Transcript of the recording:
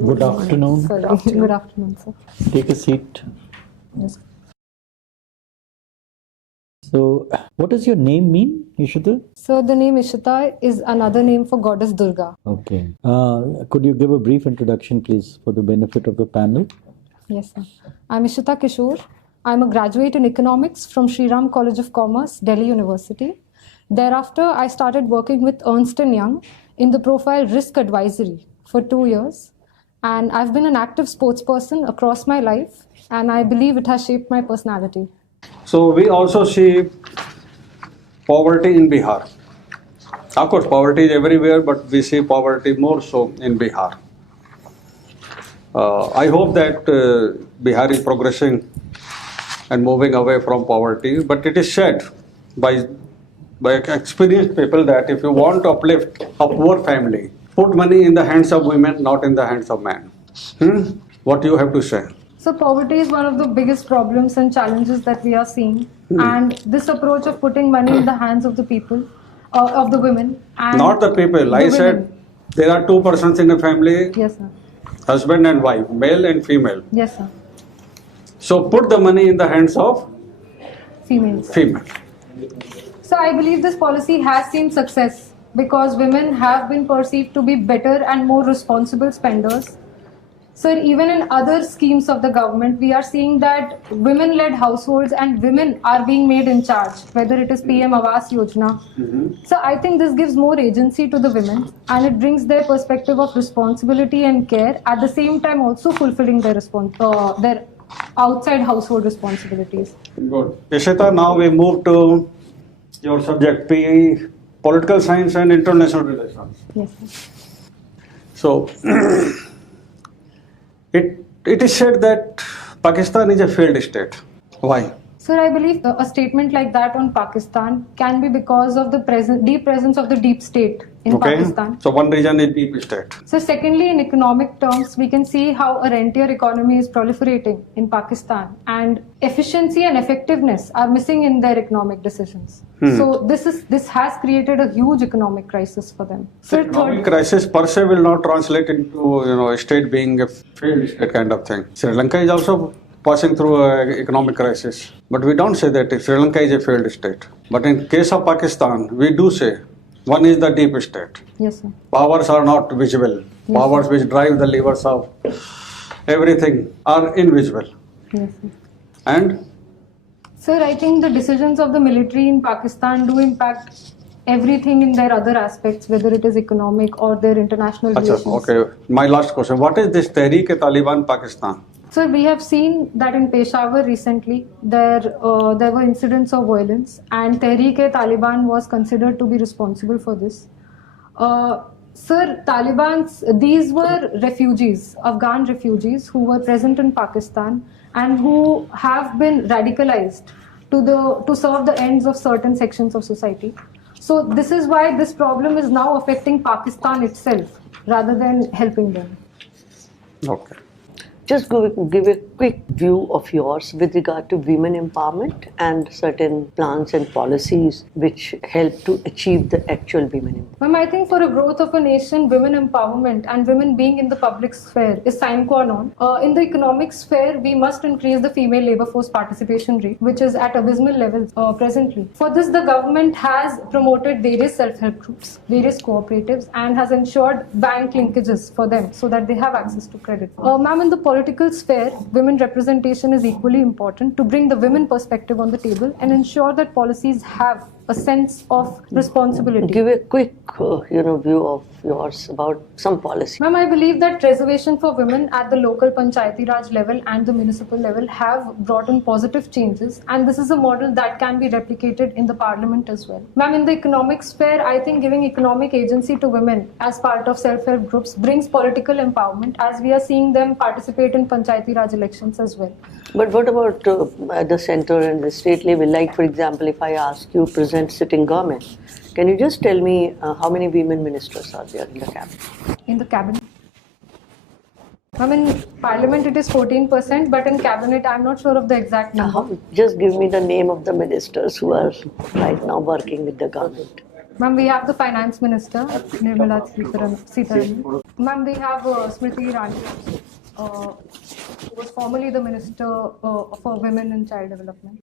Good afternoon. Sorry. Good afternoon, sir. Take a seat. Yes. So, what does your name mean, Ishita? So the name Ishita is another name for goddess Durga. Okay. Could you give a brief introduction, please, for the benefit of the panel? Yes, sir. I'm Ishita Kishore. I'm a graduate in economics from Shriram College of Commerce, Delhi University. Thereafter, I started working with Ernst & Young in the profile risk advisory for 2 years. And I've been an active sports person across my life, and I believe it has shaped my personality. So we also see poverty in Bihar. Of course, poverty is everywhere, but we see poverty more so in Bihar. I hope that Bihar is progressing and moving away from poverty, but it is said by experienced people that if you want to uplift a poor family, put money in the hands of women, not in the hands of men. What do you have to say? So poverty is one of the biggest problems and challenges that we are seeing. And this approach of putting money in the hands of the people, of the women. And Not the people. I said women. there are two persons in a family, Yes, sir. husband and wife, male and female. Yes, sir. So put the money in the hands of Females. female. So I believe this policy has seen success because women have been perceived to be better and more responsible spenders. So even in other schemes of the government, we are seeing that women-led households and women are being made in charge, whether it is PM Awas Yojana. So I think this gives more agency to the women and it brings their perspective of responsibility and care, at the same time also fulfilling their their outside household responsibilities. Good. Ishita, now we move to your subject, PE, Political Science and International Relations. Yes, sir. So, it is said that Pakistan is a failed state. Why? Sir, I believe a statement like that on Pakistan can be because of the deep presence of the deep state in Pakistan. So one reason is deep state. So secondly, in economic terms, we can see how a rentier economy is proliferating in Pakistan and efficiency and effectiveness are missing in their economic decisions. So this has created a huge economic crisis for them. So Economic crisis per se will not translate into a state being a failed state kind of thing. Sri Lanka is also passing through an economic crisis, but we don't say that Sri Lanka is a failed state. But in case of Pakistan, we do say one is the deep state. yes, sir. Powers are not visible. Powers which drive the levers of everything are invisible. Yes, sir. And Sir, I think the decisions of the military in Pakistan do impact everything in their other aspects, whether it is economic or their international relations. okay, my last question. What is this Tehreek-e-Taliban Pakistan? So we have seen that in Peshawar recently, there were incidents of violence and Tehreek-e-Taliban was considered to be responsible for this. Sir, these were refugees, Afghan refugees who were present in Pakistan and who have been radicalized to serve the ends of certain sections of society. So this is why this problem is now affecting Pakistan itself rather than helping them. Okay. Just give a quick view of yours with regard to women empowerment and certain plans and policies which help to achieve the actual women empowerment. Ma'am, I think for a growth of a nation, women empowerment and women being in the public sphere is sine qua non. In the economic sphere, we must increase the female labor force participation rate, which is at abysmal levels presently. For this, the government has promoted various self-help groups, various cooperatives, and has ensured bank linkages for them so that they have access to credit. Ma'am, in the political sphere, women representation is equally important to bring the women perspective on the table and ensure that policies have a sense of responsibility. Give a quick view of yours about some policy. Ma'am, I believe that reservation for women at the local Panchayati Raj level and the municipal level have brought in positive changes, and this is a model that can be replicated in the parliament as well. Ma'am, in the economic sphere, I think giving economic agency to women as part of self-help groups brings political empowerment, as we are seeing them participate in Panchayati Raj elections as well. But what about at the center and the state level? Like, for example, if I ask you present sitting government, can you just tell me how many women ministers are there in the cabinet? In the cabinet? Ma'am, in parliament it is 14%, but in cabinet I'm not sure of the exact number. Just give me the name of the ministers who are right now working with the government. Ma'am, we have the Finance Minister, Nirmala Sitharaman. Ma'am, we have Smriti Irani, who was formerly the Minister for Women and Child Development.